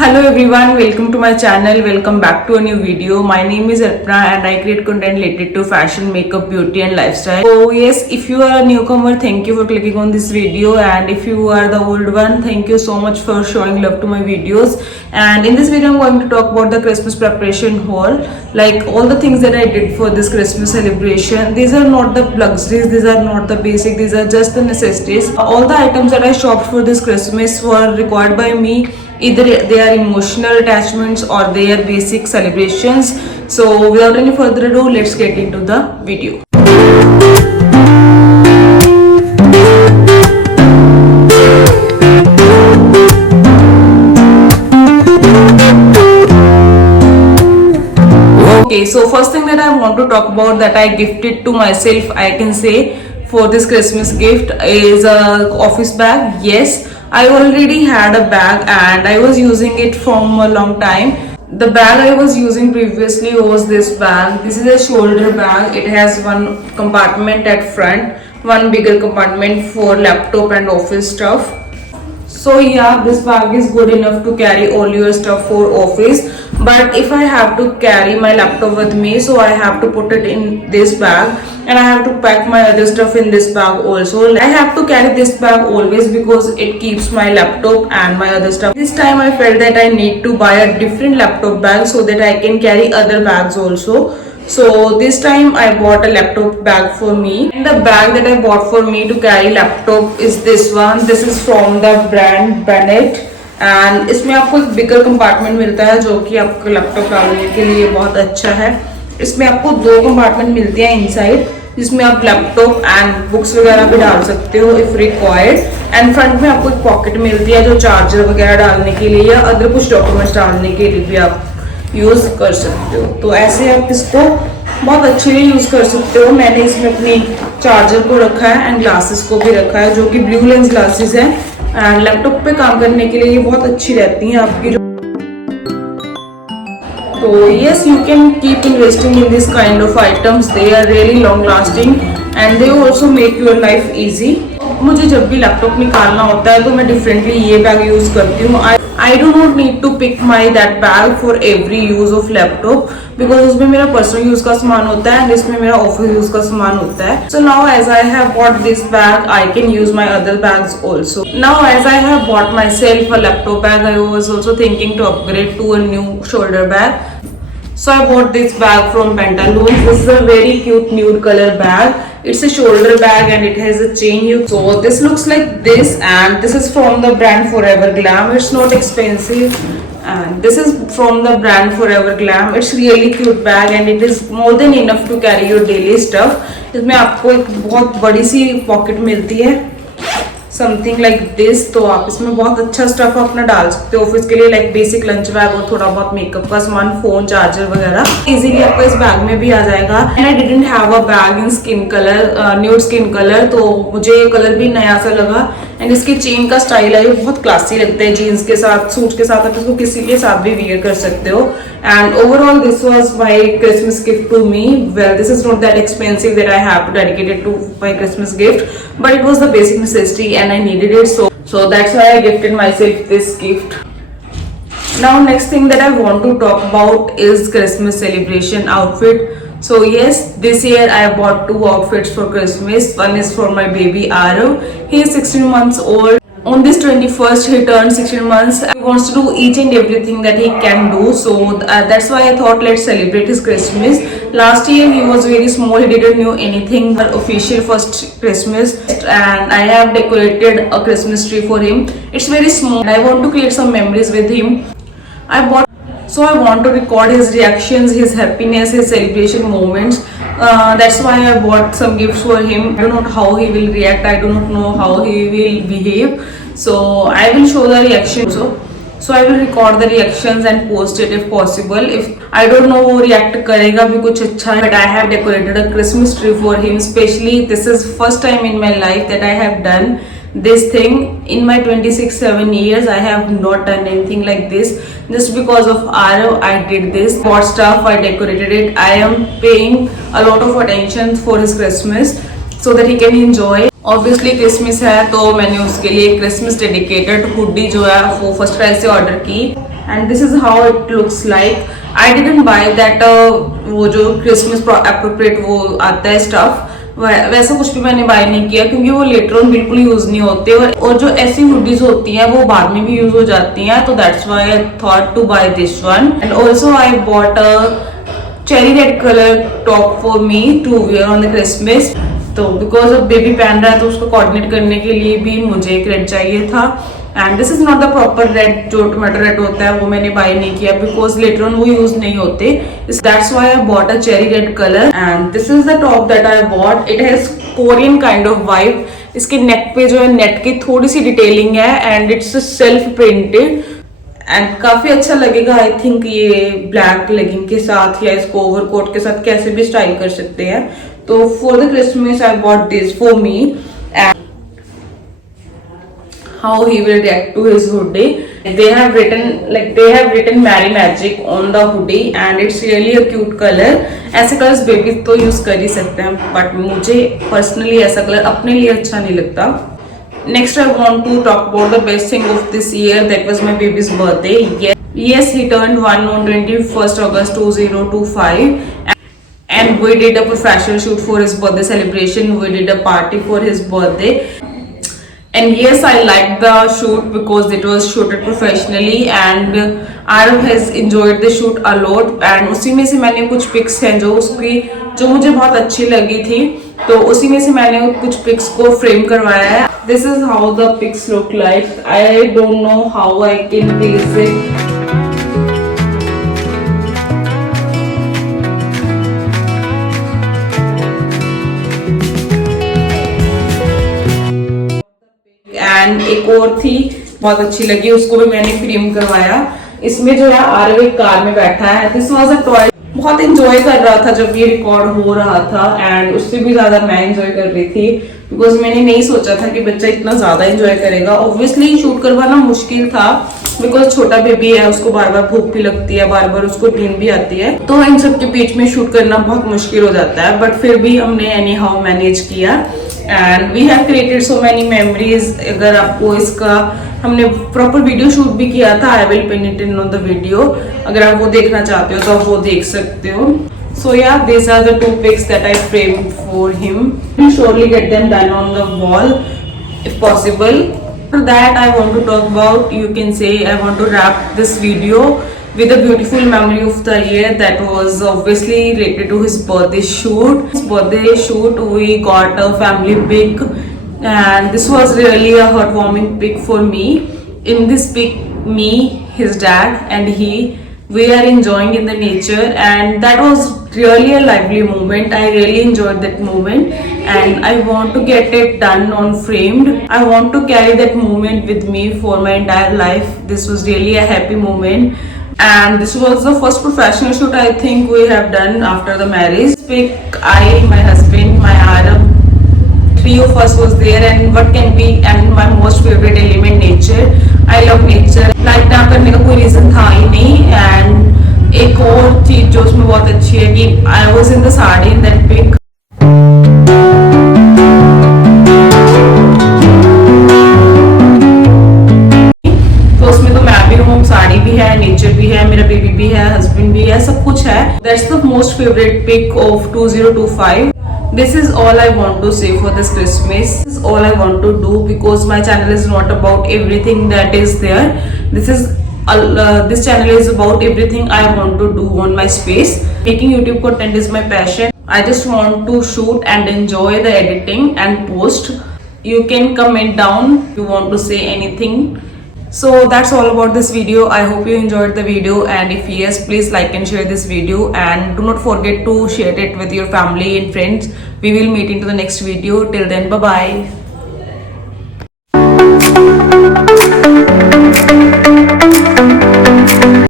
Hello everyone, welcome to my channel. Welcome back to a new video. My name is Arpana and I create content related to fashion, makeup, beauty and lifestyle. So yes, if you are a newcomer, thank you for clicking on this video, and if you are the old one, thank you so much for showing love to my videos. And in this video I'm going to talk about the Christmas preparation haul, like all the things that I did for this Christmas celebration. These are not the luxuries, these are not the basic, these are just the necessities. All the items that I shopped for this Christmas were required by me. Either they are emotional attachments or they are basic celebrations. So without any further ado, let's get into the video. Okay, so first thing that I want to talk about that I gifted to myself, I can say, for this Christmas gift is a office bag. Yes, I already had a bag and I was using it from a long time. The bag I was using previously was this bag. This is a shoulder bag. It has one compartment at front, one bigger compartment for laptop and office stuff. So yeah, this bag is good enough to carry all your stuff for office. But if I have to carry my laptop with me, so I have to put it in this bag and I have to pack my other stuff in this bag also. I have to carry this bag always because it keeps my laptop and my other stuff. This time I felt that I need to buy a different laptop bag so that I can carry other bags also. So this time I bought a laptop bag for me, and the bag that I bought for me to carry laptop is this one. This is from the brand Bennett and इसमें आपको एक बिगर compartment मिलता है जो कि आपको laptop डालने के लिए बहुत अच्छा है. इसमें आपको दो कंपार्टमेंट मिलते हैं इनसाइड, जिसमें आप लैपटॉप एंड बुक्स वगैरह भी डाल सकते हो इफ रिक्वायर्ड. एंड फ्रंट में आपको एक पॉकेट मिलती है जो चार्जर वगैरह डालने के लिए या अदर कुछ डॉक्यूमेंट्स डालने के लिए भी आप यूज कर सकते हो. तो ऐसे आप इसको बहुत अच्छे लिए यूज कर सकते हो. मैंने इसमें अपनी चार्जर को रखा है एंड ग्लासेस को भी रखा है जो कि ब्लू लेंस ग्लासेस हैं एंड लैपटॉप पे काम करने के लिए ये बहुत अच्छी रहती हैं आपकी. तो yes, you can keep investing in this kind of items. They are really long lasting and they also make your life easy. मुझे जब भी लैपटॉप निकालना होता है तो मैं डिफरेंटली ये बैग यूज करती हूँ. I do not need to pick that bag for every use of laptop because उसमें मेरा personal use का सामान होता है and इसमें मेरा office use का सामान होता है. So now as I have bought this bag, I can use my other bags also. Now as I have bought myself a laptop bag, I was also thinking to upgrade to a new shoulder bag. So I bought this bag from Pantaloons. This is a very cute nude color bag. It's a shoulder bag and it has a chain. So this looks like this, and this is from the brand Forever Glam. It's not expensive and this is from the brand Forever Glam. It's really cute bag and it is more than enough to carry your daily stuff. इसमें आपको एक बहुत बड़ी सी pocket मिलती है, something like this. तो आप इसमें बहुत अच्छा स्टफ अपना डाल सकते हो ऑफिस के लिए, लाइक बेसिक लंच बैग और थोड़ा बहुत मेकअप का सामान, फोन, चार्जर वगैरह इजीली आपको इस बैग में भी आ जाएगा. And I didn't have a bag in skin colour, nude skin colour, तो मुझे ये कलर भी नया सा लगा. एंड इसके चेन का स्टाइल है, ये बहुत क्लासी लगता है. जीन्स के साथ, सूट के साथ, आप इसको किसी के साथ भी वियर कर सकते हो. And overall this was my Christmas gift to me. Well, this is not that expensive that I have to dedicate it to my Christmas gift, but it was the basic necessity and I needed it, so that's why I gifted myself this gift. Now next thing that I want to talk about is Christmas celebration outfit. So yes, this year I bought two outfits for Christmas. One is for my baby Arav. He is 16 months old. On this 21st, he turned 16 months. He wants to do each and everything that he can do. So that's why I thought let's celebrate his Christmas. Last year he was very small. He didn't know anything but official first Christmas. And I have decorated a Christmas tree for him. It's very small. I want to create some memories with him. So I want to record his reactions, his happiness, his celebration moments. That's why I bought some gifts for him. I don't know how he will react. I do not know how he will behave. So I will show the reaction also. So I will record the reactions and post it if possible. If I don't know वो react करेगा भी कुछ अच्छा, but I have decorated a Christmas tree for him. Especially this is first time in my life that I have done this thing. In my 26-7 years I have not done anything like this. Just because of Arav I did this. Bought stuff, I decorated it. I am paying a lot of attention for his Christmas so that he can enjoy. Obviously Christmas है तो मैंने उसके लिए Christmas dedicated hoodie जो है वो first price से order की. And this is how it looks like. I didn't by that वो जो क्रिसमस अप्रोप्रिएट वो आता है स्टफ, वैसा कुछ भी मैंने बाय नहीं किया क्योंकि वो लेटर ऑन बिल्कुल यूज नहीं होते, और जो ऐसी हुडीज होती हैं वो बाद में भी यूज हो जाती हैं. तो that's why I thought to buy this one. And also I bought a cherry red colour top for me to wear on the Christmas. तो बिकॉज अब बेबी पहन रहा है तो उसको कोऑर्डिनेट करने के लिए भी मुझे एक रेड चाहिए था. And this is not the proper red, जो टोमेटो रेड होता है वो मैंने बाय नहीं किया बिकॉज लेटर ऑन वो यूज नहीं होते. That's why I bought a cherry red colour. And this is the top that I bought. It has Korean kind of vibe. इसके नेक पे जो है नेट की थोड़ी सी डिटेलिंग है and it's self printed and काफी अच्छा लगेगा. आई थिंक ये ब्लैक लेगिंग के साथ या इसको ओवरकोट के साथ कैसे भी स्टाइल कर सकते हैं. तो for the Christmas I bought this for me. And how he will react to his hoodie. They have written Merry Magic on the hoodie and it's really a cute color. ऐसे colours baby तो use कर ही सकते हैं but मुझे personally ऐसा colour अपने लिए अच्छा नहीं लगता. Next I want to talk about the best thing of this year. That was my baby's birthday. Yes, he turned 1 on 21st August 2025. And we did a professional shoot for his birthday celebration. We did a party for his birthday. And yes, I liked the shoot because it was shooted professionally and Arav has enjoyed the shoot a lot. And उसी में से मैंने कुछ pics हैं जो मुझे बहुत अच्छी लगी थी, तो उसी में से मैंने कुछ पिक्स को फ्रेम करवाया है. This is how the pics look like. I don't know how I can place it. And एक और थी बहुत अच्छी लगी, उसको भी मैंने फ्रेम करवाया. इसमें जो है आरव एक कार में बैठा है. This was a toy. बहुत एंजॉय कर रहा था जब ये रिकॉर्ड हो रहा था एंड उससे भी ज्यादा मैं एंजॉय कर रही थी बिकॉज मैंने नहीं सोचा था कि बच्चा इतना ज्यादा एंजॉय करेगा. ऑब्वियसली शूट करवाना मुश्किल था बिकॉज छोटा बेबी है, उसको बार बार भूख भी लगती है, बार बार उसको नींद भी आती है, तो इन सब के बीच में शूट करना बहुत मुश्किल हो जाता है. बट फिर भी हमने एनी हाउ मैनेज किया and we have created so many memories. अगर आपको इसका हमने प्रॉपर वीडियो शूट भी किया था, I will pin it in on the video. अगर आप वो देखना चाहते हो तो आप वो देख सकते हो. So yeah, these are the 2 pics that I framed for him. We'll surely get them done on the wall if possible. For that I want to talk about, you can say, I want to wrap this video with a beautiful memory of the year that was obviously related to his birthday shoot. His birthday shoot we got a family pic and this was really a heartwarming pic for me. In this pic, me, his dad and we are enjoying in the nature and that was really a lively moment. I really enjoyed that moment and I want to get it done on framed. I want to carry that moment with me for my entire life. This was really a happy moment and this was the first professional shoot I think we have done after the marriage. Pic, I, my husband, my Arab, 3 of us was there and what can be, and my most favorite element, nature. I love nature. Light down करने का कोई reason था ही नहीं. And एक और चीज जो उसमें बहुत अच्छी है कि I was in the sari in that pic. तो उसमें तो मैं भी हूँ, साड़ी भी है, नेचर भी है, मेरा बेबी भी है, हस्बैंड भी है, सब कुछ है. That's the most favourite pic of 2025. This is all I want to say for this Christmas. This is all I want to do because my channel is not about everything that is there. This channel is about everything I want to do on my space. Making YouTube content is my passion. I just want to shoot and enjoy the editing and post. You can comment down if you want to say anything. So that's all about this video. I hope you enjoyed the video and if yes, please like and share this video and do not forget to share it with your family and friends. We will meet into the next video. Till then, bye bye.